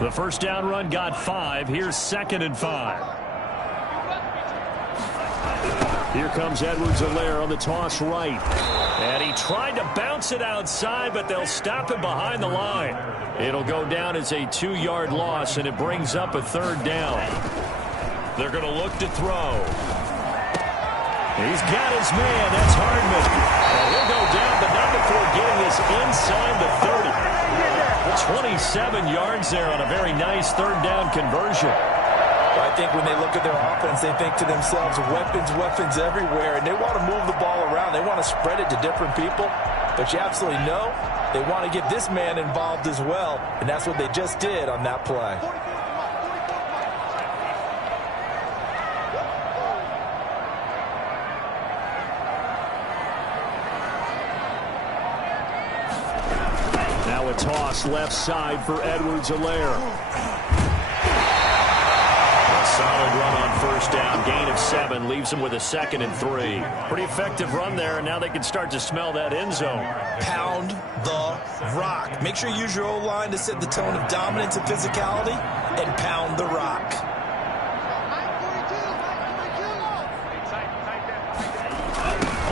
The first down run got 5. Here's 2nd and 5. Here comes Edwards-Helaire on the toss right. And he tried to bounce it outside, but they'll stop him behind the line. It'll go down as a 2-yard loss, and it brings up a 3rd down. They're going to look to throw. He's got his man. That's Hardman. And he'll go down, but not before getting this inside the 30. 27 yards there on a very nice 3rd down conversion. I think when they look at their offense, they think to themselves, weapons everywhere, and they want to move the ball around. They want to spread it to different people, but you absolutely know they want to get this man involved as well, and that's what they just did on that play. Now a toss left side for Edwards-Helaire. Solid run on 1st down. Gain of 7. Leaves them with a 2nd and 3. Pretty effective run there, and now they can start to smell that end zone. Pound the rock. Make sure you use your O-line to set the tone of dominance and physicality, and pound the rock.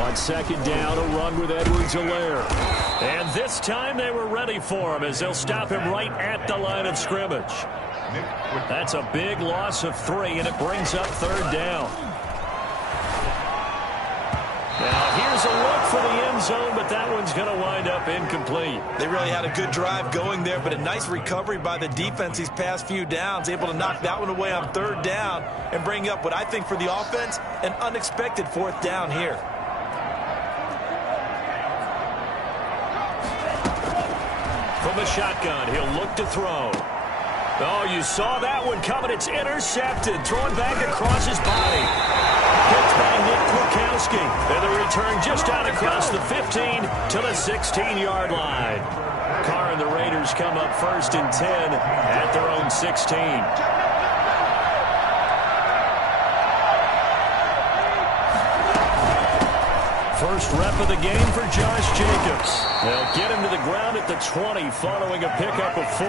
On 2nd down, a run with Edwards-Helaire. And this time they were ready for him as they'll stop him right at the line of scrimmage. That's a big loss of 3, and it brings up 3rd down. Now here's a look for the end zone, but that one's going to wind up incomplete. They really had a good drive going there, but a nice recovery by the defense these past few downs, able to knock that one away on 3rd down and bring up what I think for the offense, an unexpected 4th down here. From the shotgun, he'll look to throw. Oh, you saw that one coming. It's intercepted. Thrown back across his body. Picked by Nick Kwiatkowski. And the return just out across the 15 to the 16-yard line. Carr and the Raiders come up 1st and 10 at their own 16. First rep of the game for Josh Jacobs. They'll get him to the ground at the 20 following a pickup of 4.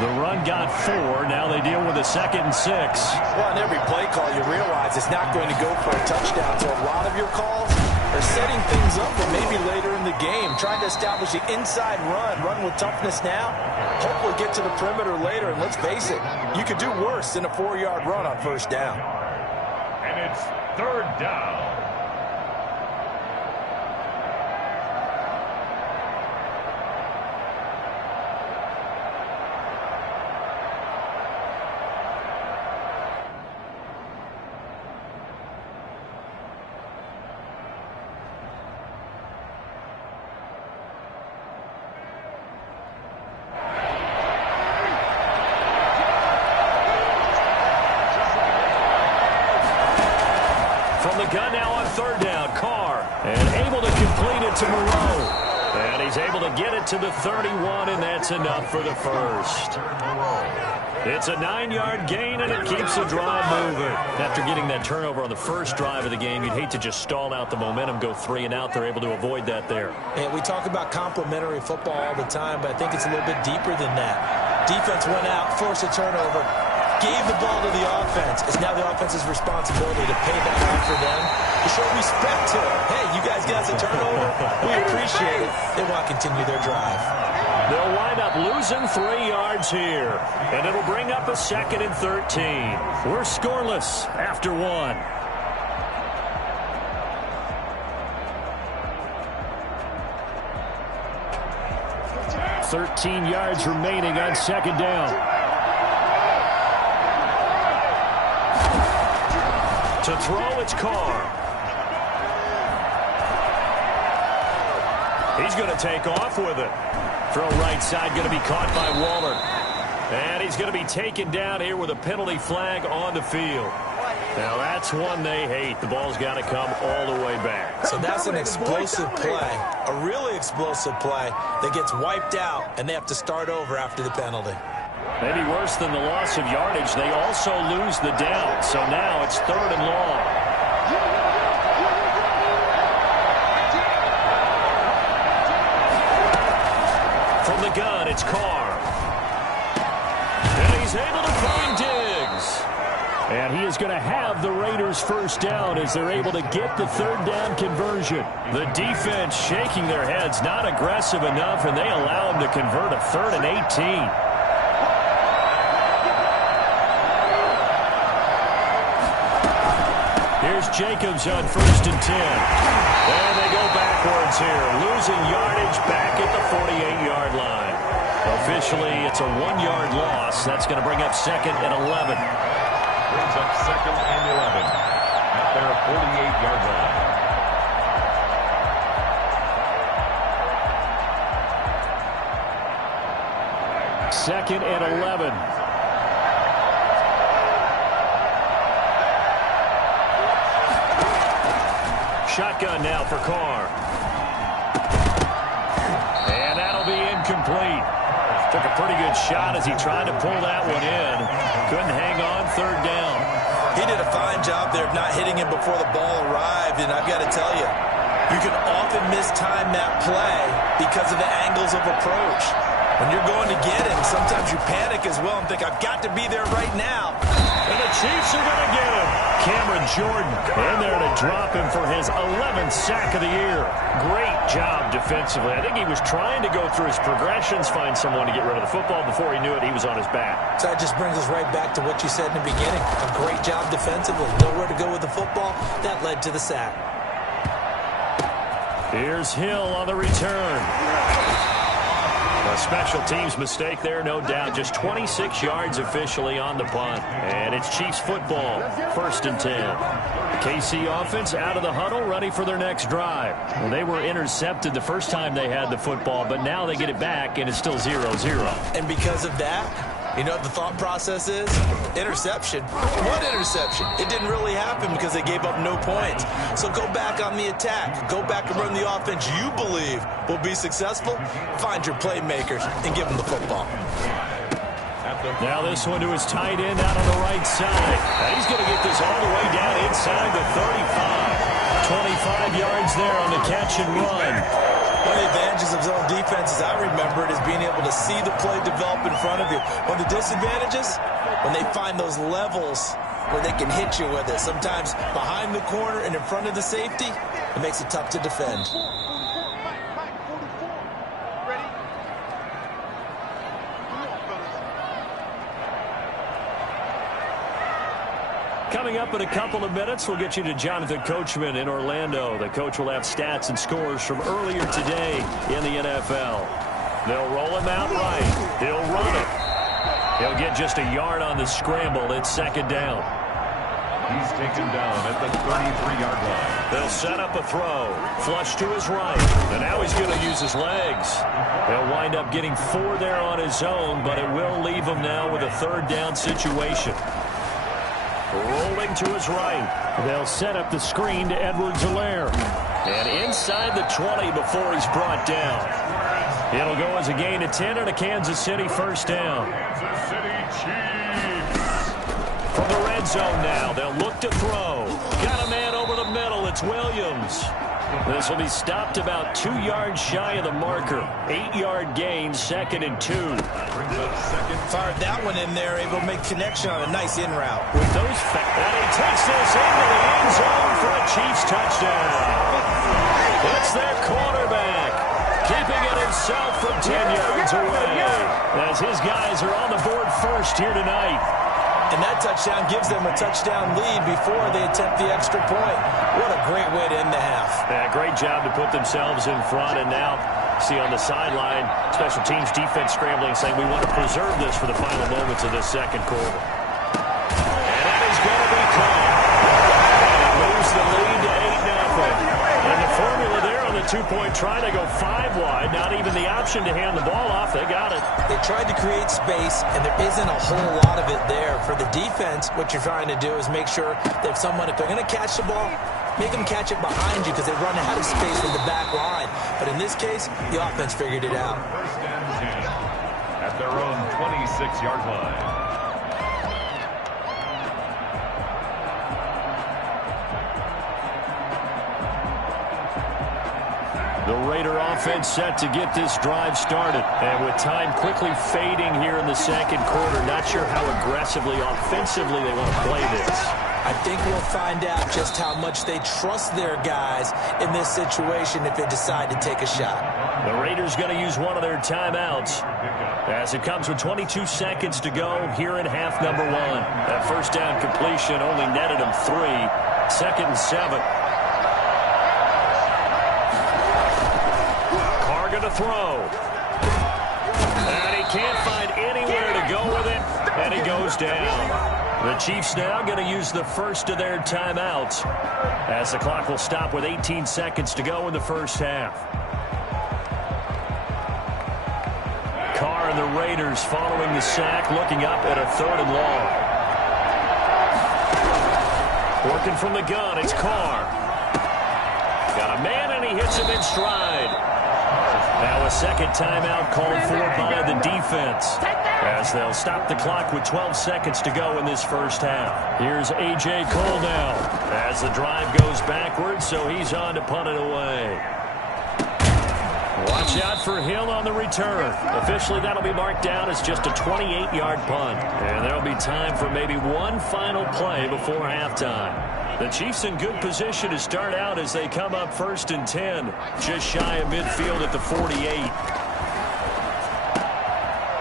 The run got 4. Now they deal with a 2nd and 6. Well, on every play call, you realize it's not going to go for a touchdown. So a lot of your calls are setting things up for maybe later in the game, trying to establish the inside run with toughness now, hopefully get to the perimeter later. And let's face it, you could do worse than a 4-yard run on 1st down. And it's 3rd down. Gun now on 3rd down. Carr, and able to complete it to Moreau. And he's able to get it to the 31, and that's enough for the first. It's a 9-yard gain, and it keeps the drive moving. After getting that turnover on the first drive of the game, you'd hate to just stall out the momentum, go 3 and out. They're able to avoid that there. And we talk about complementary football all the time, but I think it's a little bit deeper than that. Defense went out, forced a turnover, gave the ball to the offense. It's now the offense's responsibility to pay that off for them, to show respect to it. Hey, you guys got a turnover? We appreciate it. They want to continue their drive. They'll wind up losing 3 yards here, and it'll bring up a 2nd and 13. We're scoreless after 1. 13 yards remaining on 2nd down. To throw, it's Carr. He's going to take off with it. Throw right side, going to be caught by Waller. And he's going to be taken down here with a penalty flag on the field. Now that's one they hate. The ball's got to come all the way back. So that's an explosive play, a really explosive play that gets wiped out, and they have to start over after the penalty. Maybe worse than the loss of yardage, they also lose the down. So now it's 3rd and long. it's Carr. And he's able to find Diggs. And he is going to have the Raiders first down as they're able to get the third down conversion. The defense shaking their heads, not aggressive enough, and they allow him to convert a 3rd and 18. Here's Jacobs on 1st and 10. And they go backwards here, losing yardage back at the 48-yard line. Officially, it's a 1-yard loss. That's going to bring up 2nd and 11. Brings up 2nd and 11 at their 48-yard line. 2nd and 11. Shotgun now for Carr. And that'll be incomplete. Took a pretty good shot as he tried to pull that one in. Couldn't hang on 3rd down. He did a fine job there of not hitting him before the ball arrived, and I've got to tell you, you can often mistime that play because of the angles of approach. When you're going to get him, sometimes you panic as well and think, I've got to be there right now. And the Chiefs are going to get him. Cameron Jordan in there to drop him for his 11th sack of the year. Great job defensively. I think he was trying to go through his progressions, find someone to get rid of the football. Before he knew it, he was on his back. So that just brings us right back to what you said in the beginning. A great job defensively. Nowhere to go with the football. That led to the sack. Here's Hill on the return. A special teams mistake there, no doubt. Just 26 yards officially on the punt. And it's Chiefs football, 1st and 10. The KC offense out of the huddle, ready for their next drive. Well, they were intercepted the first time they had the football, but now they get it back, and it's still 0-0. And because of that, you know what the thought process is? Interception. What interception? It didn't really happen because they gave up no points. So go back on the attack. Go back and run the offense you believe will be successful. Find your playmakers and give them the football. Now this one to his tight end out on the right side. And he's going to get this all the way down inside the 35. 25 yards there on the catch and run. One of the advantages of zone defense, as I remember it, is being able to see the play develop in front of you. One of the disadvantages, when they find those levels where they can hit you with it, sometimes behind the corner and in front of the safety, it makes it tough to defend. Coming up in a couple of minutes, we'll get you to Jonathan Coachman in Orlando. The coach will have stats and scores from earlier today in the NFL. They'll roll him out right. He'll run it. He'll get just a yard on the scramble. It's 2nd down. He's taken down at the 33-yard line. They'll set up a throw. Flush to his right. And now he's going to use his legs. He'll wind up getting 4 there on his own, but it will leave him now with a 3rd down situation. Rolling to his right. They'll set up the screen to Edwards-Helaire. And inside the 20 before he's brought down. It'll go as a gain of 10 and a Kansas City first down. Kansas City Chiefs. From the red zone now, they'll look to throw. Got a man over the middle. It's Williams. This will be stopped about 2 yards shy of the marker. 8-yard gain, 2nd and 2. Fired that one in there, able to make connection on a nice in route. With those and he takes this into the end zone for a Chiefs touchdown. It's their quarterback, keeping it himself from 10 yards away. As his guys are on the board first here tonight. And that touchdown gives them a touchdown lead before they attempt the extra point. What a great way to end the half. Yeah, great job to put themselves in front. And now, see on the sideline, special teams defense scrambling, saying we want to preserve this for the final moments of this 2nd quarter. And that is going to be caught. And moves the lead to 8-0. And the formula there on the 2-point try, they go 5 wide. Not even the option to hand the ball off. They got it. They tried to create space, and there isn't a whole lot of it there. For the defense, what you're trying to do is make sure that if they're going to catch the ball, make them catch it behind you because they run out of space with the back line. But in this case, the offense figured it out. 1st and 10 at their own 26-yard line. The Raider offense set to get this drive started. And with time quickly fading here in the second quarter, not sure how aggressively, offensively they want to play this. I think we'll find out just how much they trust their guys in this situation if they decide to take a shot. The Raiders going to use one of their timeouts as it comes with 22 seconds to go here in half number one. That first down completion only netted them 3. 2nd and 7. Carr going to throw. And he can't find anywhere to go with it, and he goes down. The Chiefs now going to use the first of their timeouts as the clock will stop with 18 seconds to go in the first half. Carr and the Raiders following the sack, looking up at a 3rd and long. Working from the gun, it's Carr. Got a man, and he hits him in stride. Now a second timeout called for by the defense as they'll stop the clock with 12 seconds to go in this first half. Here's A.J. Cole now as the drive goes backwards, so he's on to punt it away. Watch out for Hill on the return. Officially, that'll be marked down as just a 28-yard punt. And there'll be time for maybe one final play before halftime. The Chiefs in good position to start out as they come up 1st and 10, just shy of midfield at the 48.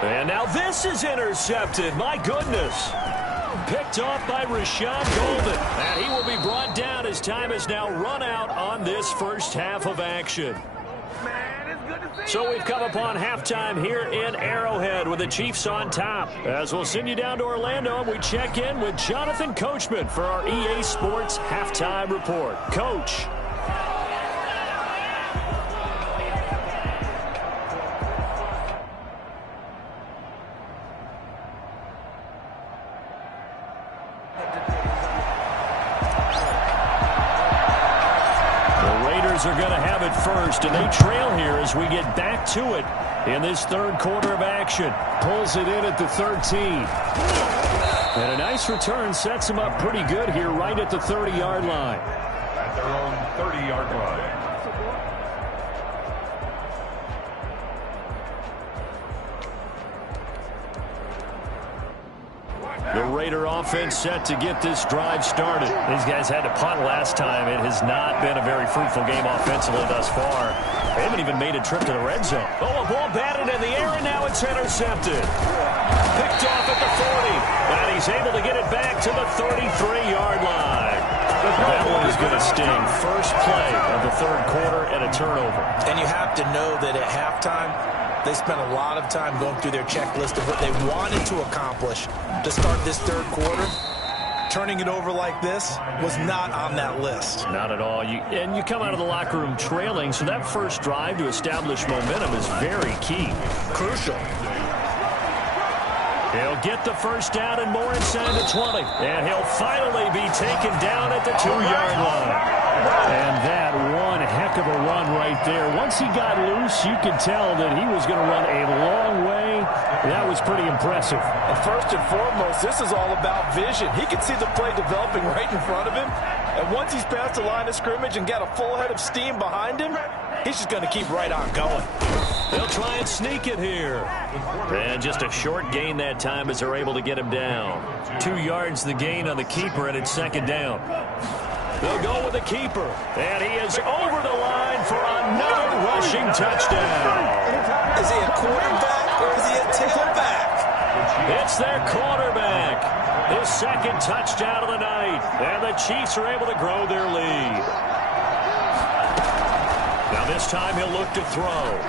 And now this is intercepted. My goodness. Picked off by Rashad Golden. And he will be brought down as time has now run out on this first half of action. So we've come upon halftime here in Arrowhead with the Chiefs on top. As we'll send you down to Orlando, and we check in with Jonathan Coachman for our EA Sports Halftime Report. Coach. Are going to have it first, and they trail here as we get back to it in this third quarter of action. Pulls it in at the 13. And a nice return sets them up pretty good here right at the 30-yard line. At their own 30-yard line. The Raider offense set to get this drive started. These guys had to punt last time. It has not been a very fruitful game offensively thus far. They haven't even made a trip to the red zone. Oh, a ball batted in the air, and now it's intercepted. Picked off at the 40, and he's able to get it back to the 33-yard line. That one is going to sting. First play of the third quarter and a turnover. And you have to know that at halftime, they spent a lot of time going through their checklist of what they wanted to accomplish to start this third quarter. Turning it over like this was not on that list. Not at all. And you come out of the locker room trailing, so that first drive to establish momentum is very key. Crucial. He'll get the first down and more inside the 20. And he'll finally be taken down at the 2-yard line. And that one heck of a run right there. Once he got loose, you could tell that he was going to run a long way. That was pretty impressive. And first and foremost, this is all about vision. He can see the play developing right in front of him. And once he's past the line of scrimmage and got a full head of steam behind him, he's just going to keep right on going. They'll try and sneak it here. And just a short gain that time as they're able to get him down. 2 yards the gain on the keeper, and it's second down. They'll go with the keeper. And he is over the line for another rushing touchdown. Is he a quarterback or is he a tailback? It's their quarterback. His second touchdown of the night. And the Chiefs are able to grow their lead. Now this time he'll look to throw.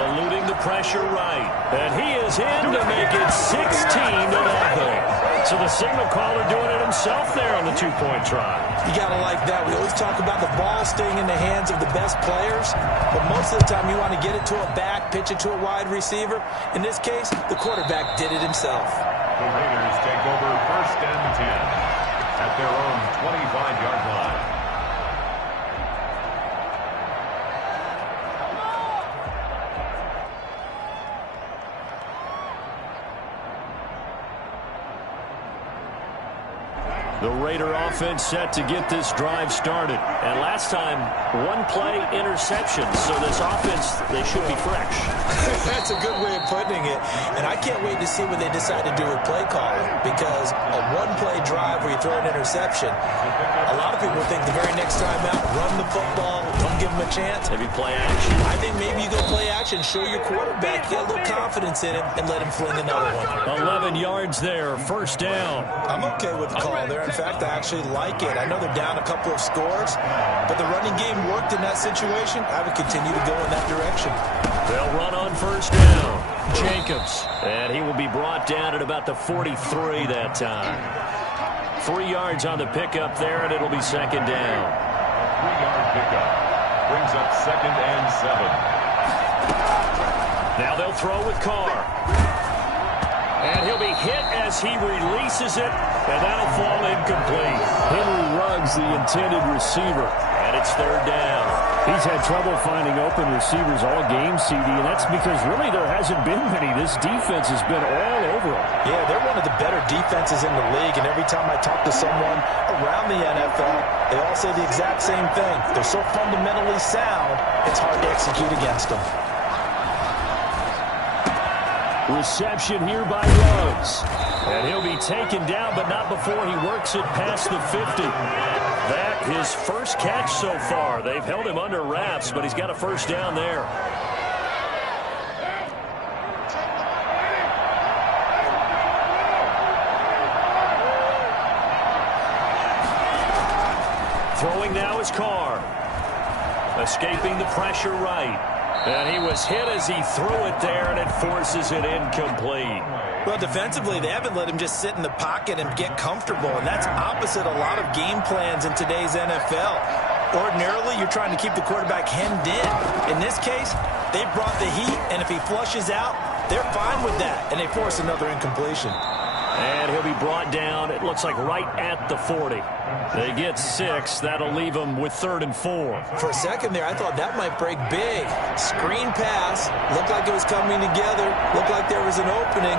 Eluding the pressure right. And he is in to make it 16-0. So the signal caller doing it himself there on the two-point try. You got to like that. We always talk about the ball staying in the hands of the best players, but most of the time you want to get it to a back, pitch it to a wide receiver. In this case, the quarterback did it himself. The Raiders take over 1st and 10 at their own 25-yard line. The Raider offense set to get this drive started. And last time, one play interception. So this offense, they should be fresh. That's a good way of putting it. And I can't wait to see what they decide to do with play calling. Because a one-play drive where you throw an interception, a lot of people think the very next time out, run the football, don't give them a chance. Maybe play action. I think maybe you go play action, show your quarterback, get a little confidence in him, and let him fling another one. 11 yards there, first down. I'm okay with the call there. In fact, I actually like it. I know they're down a couple of scores, but the running game worked in that situation. I would continue to go in that direction. They'll run on first down. Jacobs. And he will be brought down at about the 43 that time. 3 yards on the pickup there, and it'll be second down. 3-yard pickup. Brings up 2nd and 7. Now they'll throw with Carr. And he'll be hit as he releases it, and that'll fall incomplete. Henry Ruggs, the intended receiver, and it's third down. He's had trouble finding open receivers all game, CD, and that's because really there hasn't been many. This defense has been all over them. Yeah, they're one of the better defenses in the league, and every time I talk to someone around the NFL, they all say the exact same thing. They're so fundamentally sound, it's hard to execute against them. Reception here by Ruggs. And he'll be taken down, but not before he works it past the 50. That his first catch so far. They've held him under wraps, but he's got a first down there. Throwing now is Carr. Escaping the pressure right. And he was hit as he threw it there, and it forces it incomplete. Well, defensively, they haven't let him just sit in the pocket and get comfortable, and that's opposite a lot of game plans in today's NFL. Ordinarily, you're trying to keep the quarterback hemmed in. In this case, they brought the heat, and if he flushes out, they're fine with that, and they force another incompletion. And he'll be brought down, it looks like right at the 40. They get 6. That'll leave them with 3rd and 4. For a second there, I thought that might break big. Screen pass. Looked like it was coming together. Looked like there was an opening.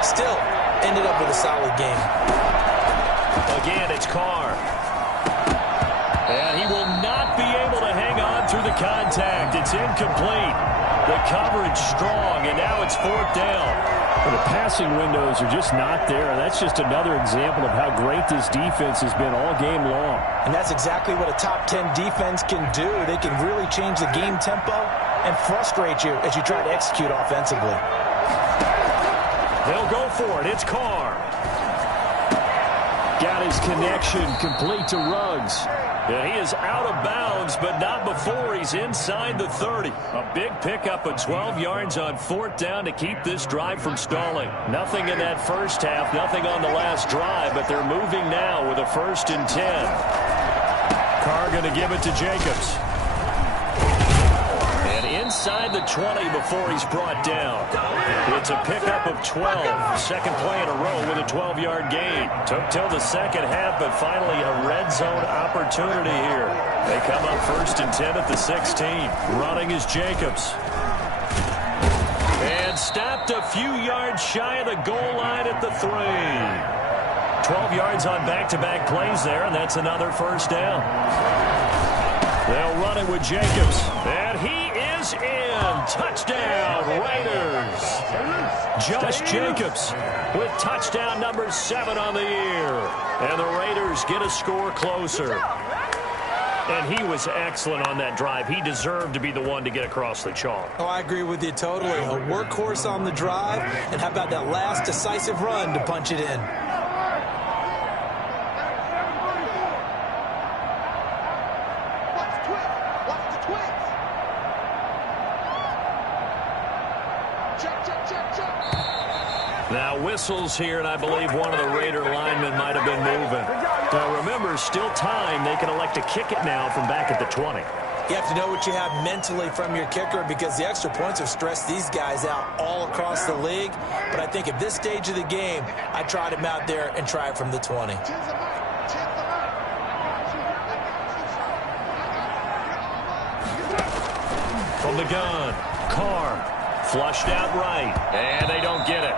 Still, ended up with a solid game. Again, it's Carr. And he will not be able to hang on through the contact. It's incomplete. The coverage strong, and now it's 4th down. Well, the passing windows are just not there. That's just another example of how great this defense has been all game long. And that's exactly what a top 10 defense can do. They can really change the game tempo and frustrate you as you try to execute offensively. They'll go for it. It's Carr. Got his connection complete to Ruggs. And he is out of bounds, but not before he's inside the 30. A big pickup of 12 yards on 4th down to keep this drive from stalling. Nothing in that first half, nothing on the last drive, but they're moving now with a 1st and 10. Carr going to give it to Jacobs. And inside the 20 before he's brought down. It's a pickup of 12. Second play in a row with a 12-yard gain. Took till the second half, but finally a red zone opportunity here. They come up 1st and 10 at the 16. Running is Jacobs. And stopped a few yards shy of the goal line at the 3. 12 yards on back-to-back plays there, and that's another first down. They'll run it with Jacobs. And he is in. Touchdown, Raiders. Josh Jacobs with touchdown number 7 on the year. And the Raiders get a score closer. And he was excellent on that drive. He deserved to be the one to get across the chalk. Oh, I agree with you totally. A workhorse on the drive. And how about that last decisive run to punch it in? Now whistles here, and I believe one of the Raider linemen might have been moving. Now remember, still time. They can elect to kick it now from back at the 20. You have to know what you have mentally from your kicker because the extra points have stressed these guys out all across the league. But I think at this stage of the game, I tried him out there and try it from the 20. From the gun, Carr. Flushed out right, and they don't get it.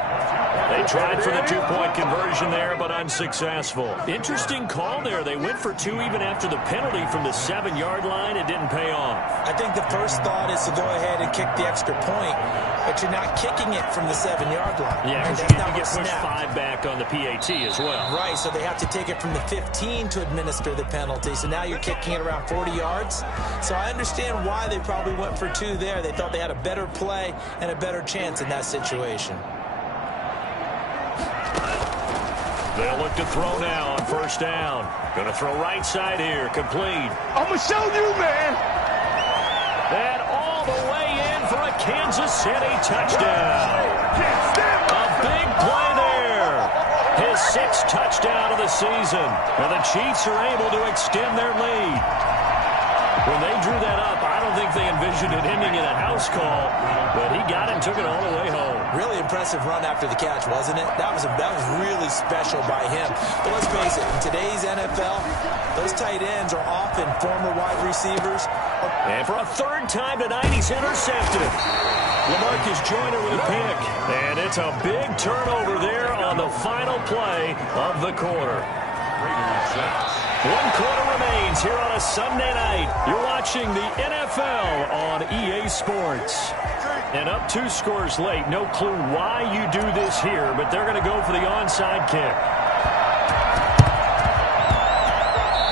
They tried for the two-point conversion there, but unsuccessful. Interesting call there. They went for two even after the penalty from the 7-yard line. It didn't pay off. I think the first thought is to go ahead and kick the extra point, but you're not kicking it from the 7-yard line. Yeah, because you get pushed 5 back on the PAT as well. Right, so they have to take it from the 15 to administer the penalty. So now you're kicking it around 40 yards. So I understand why they probably went for two there. They thought they had a better play and a better chance in that situation. They'll look to throw now on first down. Going to throw right side here, complete. I'm going to show you, man. And all the way in for a Kansas City touchdown. A big play there. His 6th touchdown of the season. And the Chiefs are able to extend their lead. When they drew that up, I don't think they envisioned it ending in a house call, but he got it and took it all the way home. Really impressive run after the catch, wasn't it? That was really special by him. But let's face it, in today's NFL, those tight ends are often former wide receivers. And for a 3rd time tonight, he's intercepted. LaMarcus Joyner with a pick. And it's a big turnover there on the final play of the quarter. 1 quarter remains here on a Sunday night. You're watching the NFL on EA Sports. And up 2 scores late. No clue why you do this here, but they're going to go for the onside kick.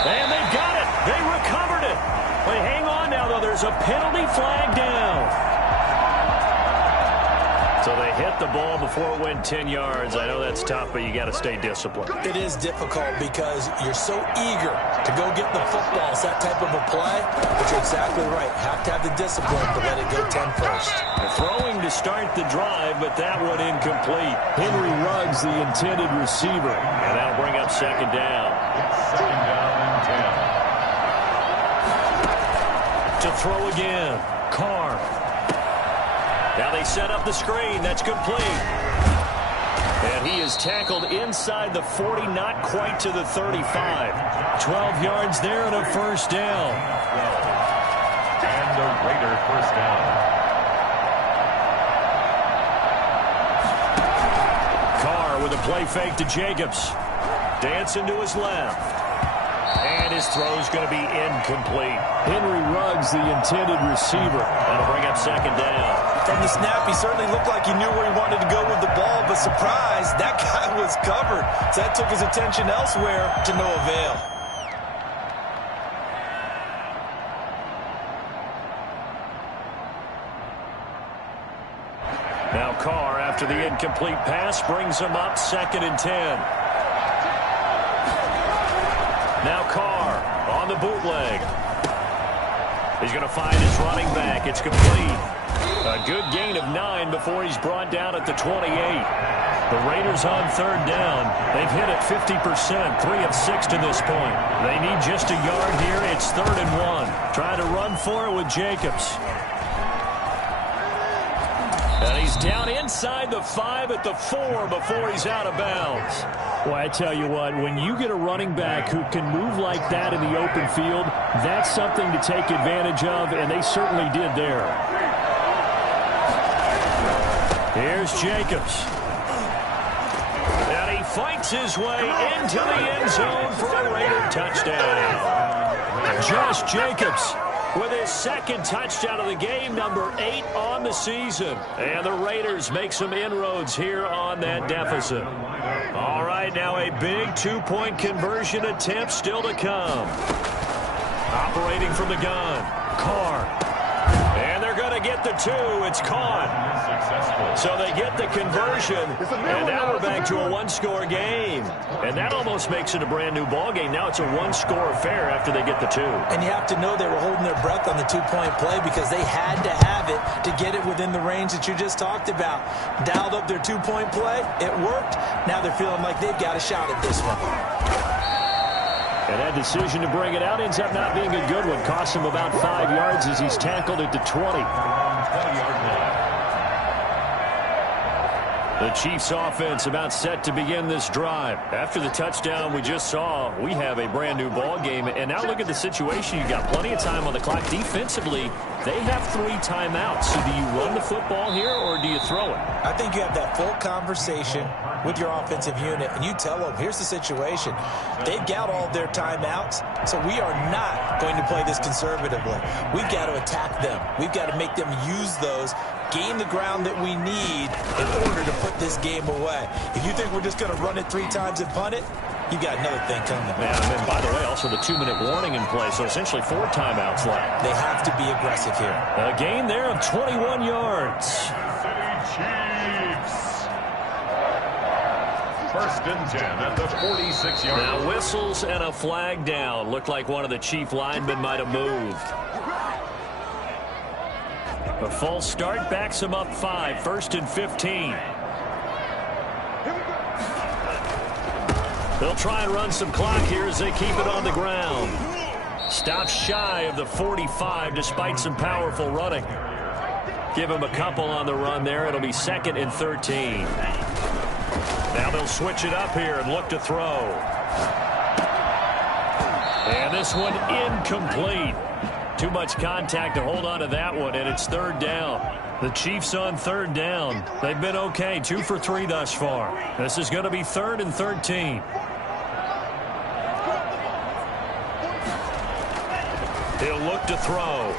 And they've got it. They recovered it. But hang on now, though. There's a penalty flag down. So they hit the ball before it went 10 yards. I know that's tough, but you got to stay disciplined. It is difficult because you're so eager to go get the football. It's that type of a play, but you're exactly right. Have to have the discipline to let it go 10 first. Throwing to start the drive, but that one incomplete. Henry Ruggs, the intended receiver. And that'll bring up 2nd down. 2nd down and 10. To throw again. Carr. Now they set up the screen. That's complete. And he is tackled inside the 40, not quite to the 35. 12 yards there and a 1st down. And a Raider 1st down. Carr with a play fake to Jacobs. Dancing to his left. And his throw's going to be incomplete. Henry Ruggs, the intended receiver. That'll bring up 2nd down. From the snap, he certainly looked like he knew where he wanted to go with the ball, but surprise, that guy was covered. So that took his attention elsewhere to no avail. Now Carr, after the incomplete pass, brings him up 2nd and 10. Now Carr on the bootleg. He's going to find his running back. It's complete. A good gain of 9 before he's brought down at the 28. The Raiders on 3rd down. They've hit it 50%, 3 of 6 to this point. They need just a yard here. It's 3rd and 1. Trying to run for it with Jacobs. And he's down inside the 5 at the 4 before he's out of bounds. Well, I tell you what, when you get a running back who can move like that in the open field, that's something to take advantage of, and they certainly did there. Here's Jacobs. And he fights his way into the end zone for a Raider touchdown. Josh Jacobs with his 2nd touchdown of the game, number 8 on the season. And the Raiders make some inroads here on that deficit. All right, now a big 2-point conversion attempt still to come. Operating from the gun, Carr. And they're going to get the 2. It's caught. So they get the conversion, and now we're back to a 1-score game. And that almost makes it a brand-new ball game. Now it's a 1-score affair after they get the 2. And you have to know they were holding their breath on the 2-point play because they had to have it to get it within the range that you just talked about. Dialed up their 2-point play. It worked. Now they're feeling like they've got a shot at this one. And that decision to bring it out ends up not being a good one. Costs him about 5 yards as he's tackled at the 20. 20-yard line. The Chiefs offense about set to begin this drive. After the touchdown we just saw, we have a brand new ball game. And now look at the situation. You've got plenty of time on the clock. Defensively, They have 3 timeouts. So do you run the football here or do you throw it? I think you have that full conversation with your offensive unit, and you tell them, here's the situation. They've got all of their timeouts, so we are not going to play this conservatively. We've got to attack them. We've got to make them use those, gain the ground that we need in order to put this game away. If you think we're just going to run it 3 times and punt it, you got another thing coming. Yeah, and then, by the way, also the 2-minute warning in play, so essentially 4 timeouts left. They have to be aggressive here. A gain there of 21 yards. Chiefs. First and 10 at the 46-yard line. Now whistles and a flag down. Looked like one of the Chief linemen might have moved. A false start backs him up 5. First and 15. They'll try and run some clock here as they keep it on the ground. Stops shy of the 45 despite some powerful running. Give him a couple on the run there. It'll be 2nd and 13. Now they'll switch it up here and look to throw. And this one incomplete. Too much contact to hold on to that one, and it's 3rd down. The Chiefs on 3rd down. They've been okay, 2 for 3 thus far. This is going to be 3rd and 13. He'll look to throw.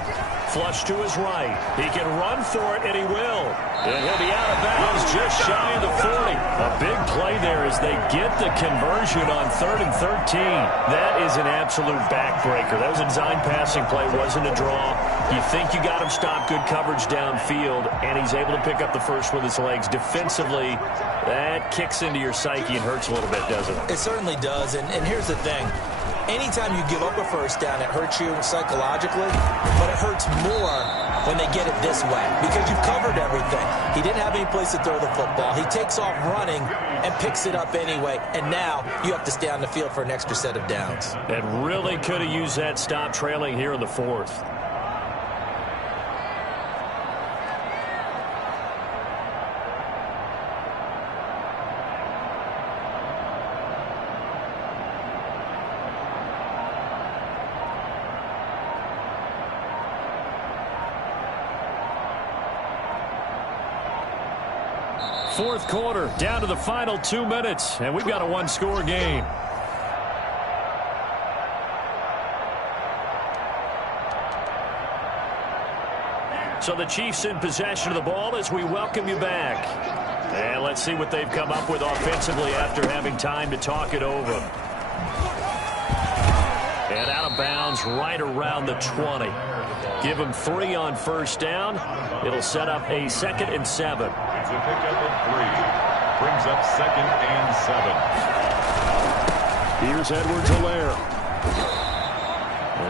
Flush to his right. He can run for it, and he will. And he'll be out of bounds just shy of the 40. A big play there as they get the conversion on 3rd and 13. That is an absolute backbreaker. That was a design passing play, wasn't a draw. You think you got him stopped, good coverage downfield, and he's able to pick up the first with his legs. Defensively, that kicks into your psyche and hurts a little bit, doesn't it? It certainly does, and here's the thing. Anytime you give up a first down, it hurts you psychologically, but it hurts more when they get it this way because you've covered everything. He didn't have any place to throw the football. He takes off running and picks it up anyway, and now you have to stay on the field for an extra set of downs. And really could have used that stop trailing here in the 4th. Fourth quarter, down to the final 2 minutes, and we've got a 1-score game. So the Chiefs in possession of the ball as we welcome you back. And let's see what they've come up with offensively after having time to talk it over. And out of bounds right around the 20. Give them 3 on first down. It'll set up a 2nd and 7. It's a pickup of 3. Brings up 2nd and 7. Here's Edwards-Helaire.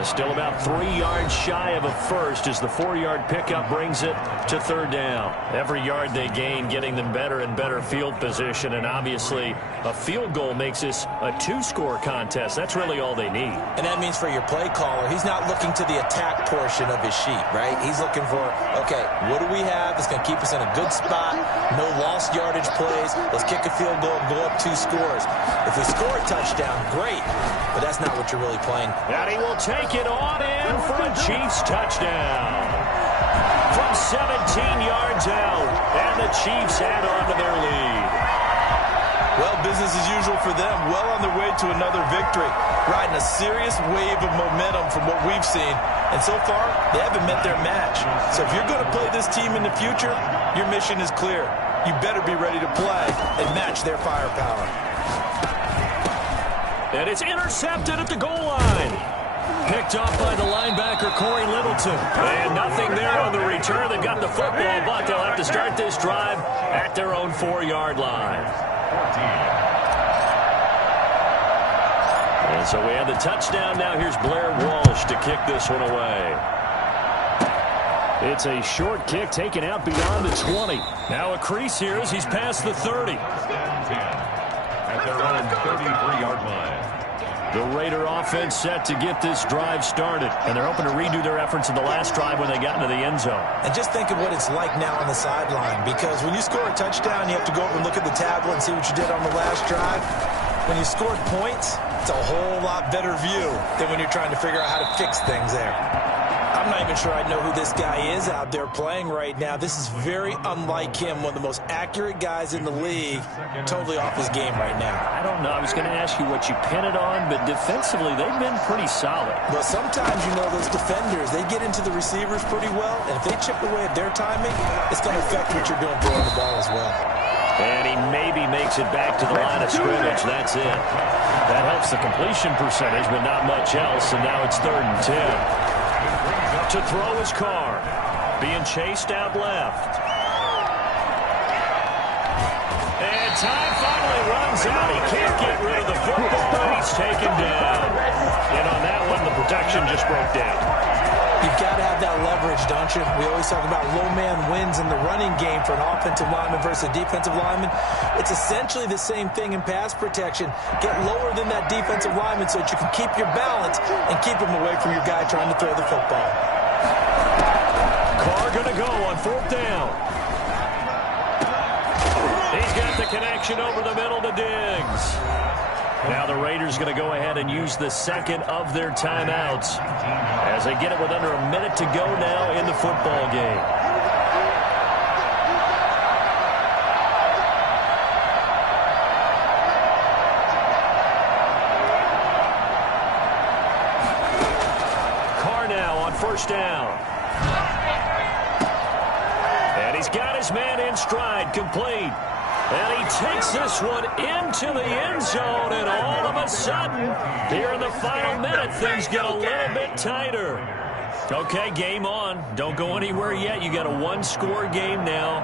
Still about 3 yards shy of a first as the 4-yard pickup brings it to 3rd down. Every yard they gain getting them better and better field position, and obviously a field goal makes this a 2-score contest. That's really all they need. And that means for your play caller, he's not looking to the attack portion of his sheet, right? He's looking for, okay, what do we have that's going to keep us in a good spot? No lost yardage plays. Let's kick a field goal and go up 2 scores. If we score a touchdown, great, but that's not what you're really playing. And he will take it on in for a Chiefs touchdown. From 17 yards out, and the Chiefs add on to their lead. Well, business as usual for them. Well on their way to another victory. Riding a serious wave of momentum from what we've seen. And so far, they haven't met their match. So if you're going to play this team in the future, your mission is clear. You better be ready to play and match their firepower. And it's intercepted at the goal line. Picked off by the linebacker, Corey Littleton. And nothing there on the return. They've got the football, but they'll have to start this drive at their own 4-yard line. And so we have the touchdown. Now here's Blair Walsh to kick this one away. It's a short kick taken out beyond the 20. Now a crease here as he's past the 30. At their own 33-yard line. The Raider offense set to get this drive started, and they're hoping to redo their efforts in the last drive when they got into the end zone. And just think of what it's like now on the sideline, because when you score a touchdown, you have to go over and look at the tablet and see what you did on the last drive. When you scored points, it's a whole lot better view than when you're trying to figure out how to fix things there. I'm not even sure I know who this guy is out there playing right now. This is very unlike him, one of the most accurate guys in the league, totally off his game right now. I don't know. I was going to ask you what you pin it on, but defensively, they've been pretty solid. Well, sometimes, those defenders, they get into the receivers pretty well, and if they chip away at their timing, it's going to affect what you're doing throwing the ball as well. And he maybe makes it back to the line of scrimmage. That's it. That helps the completion percentage, but not much else, and now it's 3rd and 10. To throw his car, being chased out left. And time finally runs out. He can't get rid of the football. He's taken down. And on that one, the protection just broke down. You've got to have that leverage, don't you? We always talk about low man wins in the running game for an offensive lineman versus a defensive lineman. It's essentially the same thing in pass protection. Get lower than that defensive lineman so that you can keep your balance and keep him away from your guy trying to throw the football. Carr going to go on 4th down. He's got the connection over the middle to Diggs. Now the Raiders going to go ahead and use the second of their timeouts as they get it with under a minute to go now in the football game. Carr now on 1st down. And he's got his man in stride, complete. And he takes this one into the end zone, and all of a sudden, here in the final minute, things get a little bit tighter. Okay, game on. Don't go anywhere yet. You got a 1-score game now.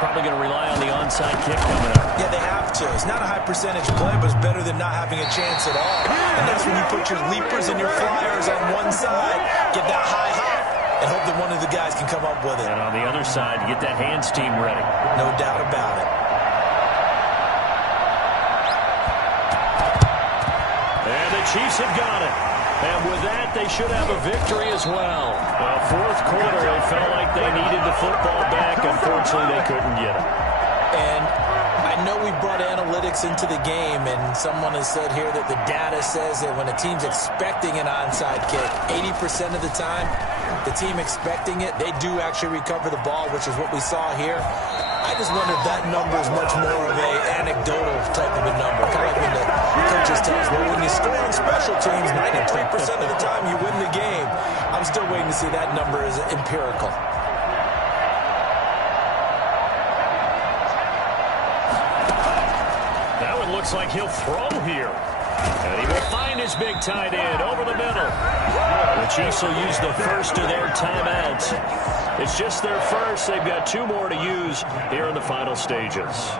Probably going to rely on the onside kick coming up. Yeah, they have to. It's not a high percentage play, but it's better than not having a chance at all. And that's when you put your leapers and your flyers on one side, get that high hop, and hope that one of the guys can come up with it. And on the other side, you get that hands team ready. No doubt about it. And the Chiefs have got it. And with that, they should have a victory as well. Well, 4th quarter, it felt like they needed the football back. Unfortunately, they couldn't get it. And I know we brought analytics into the game, and someone has said here that the data says that when a team's expecting an onside kick, 80% of the time, the team expecting it, they do actually recover the ball, which is what we saw here. I just wonder if that number is much more of an anecdotal type of a number. Kind of like when the coaches tell us, well, when you score on special teams, 93% of the time you win the game. I'm still waiting to see that number is empirical. That one looks like he'll throw here. And he will find his big tight end over the middle. The Chiefs will use the first of their timeouts. It's just their first. They've got 2 more to use here in the final stages.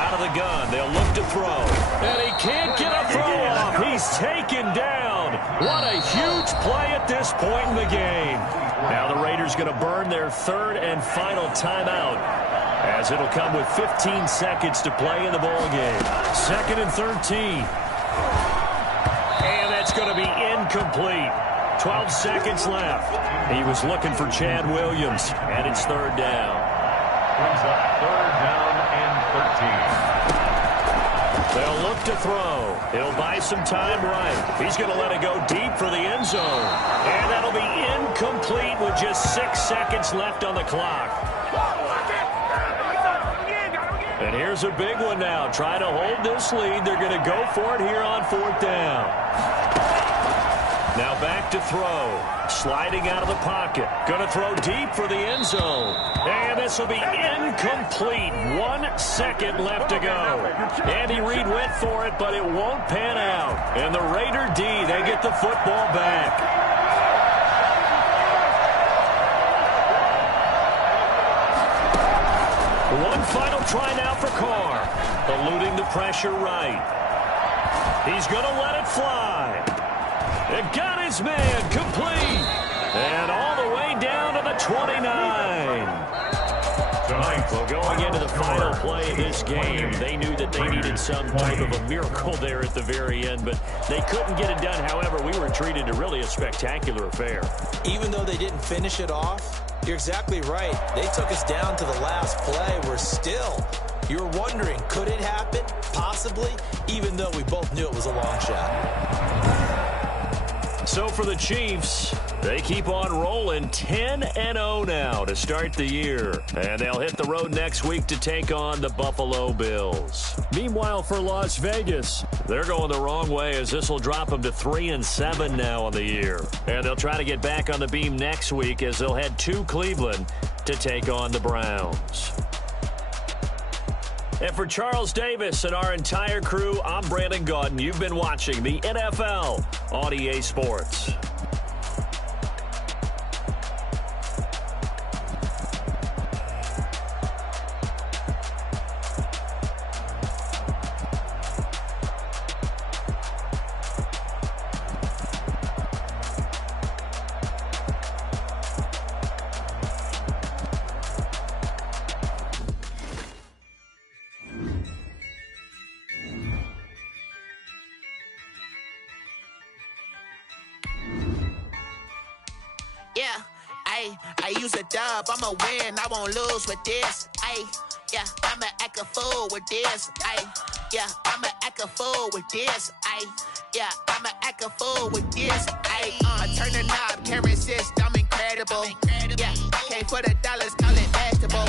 Out of the gun, they'll look to throw. And he can't get a throw off. He's taken down. What a huge play at this point in the game. Now the Raiders going to burn their 3rd and final timeout, as it'll come with 15 seconds to play in the ball game. 2nd and 13. And that's going to be incomplete. 12 seconds left. He was looking for Chad Williams, and it's 3rd down. Brings up 3rd down and 13. They'll look to throw. It'll buy some time right. He's going to let it go deep for the end zone. And that'll be incomplete with just 6 seconds left on the clock. And here's a big one now. Trying to hold this lead. They're going to go for it here on 4th down. Now back to throw. Sliding out of the pocket. Going to throw deep for the end zone. And this will be incomplete. 1 second left to go. Andy Reid went for it, but it won't pan out. And the Raider D, they get the football back. One final try now for Carr. Eluding the pressure right. He's going to let it fly. It got his man complete. And all the way down to the 29. Well, going into the final play of this game, they knew that they needed some type of a miracle there at the very end, but they couldn't get it done. However, we were treated to really a spectacular affair. Even though they didn't finish it off, You're exactly right. They took us down to the last play. We're still, you're wondering, could it happen? Possibly, even though we both knew it was a long shot. So for the Chiefs, they keep on rolling 10-0 now to start the year. And they'll hit the road next week to take on the Buffalo Bills. Meanwhile, for Las Vegas, they're going the wrong way as this will drop them to 3-7 now on the year. And they'll try to get back on the beam next week as they'll head to Cleveland to take on the Browns. And for Charles Davis and our entire crew, I'm Brandon Gaudin. You've been watching the NFL on EA Sports. Yeah, I use a dub, I'ma win, I won't lose with this. Yeah, I'ma act a fool with this. Yeah, I'ma act a fool with this. Yeah, I'ma act a fool with this. I turn the knob, can't resist, I'm incredible. Yeah, came for the dollars, call it vegetable.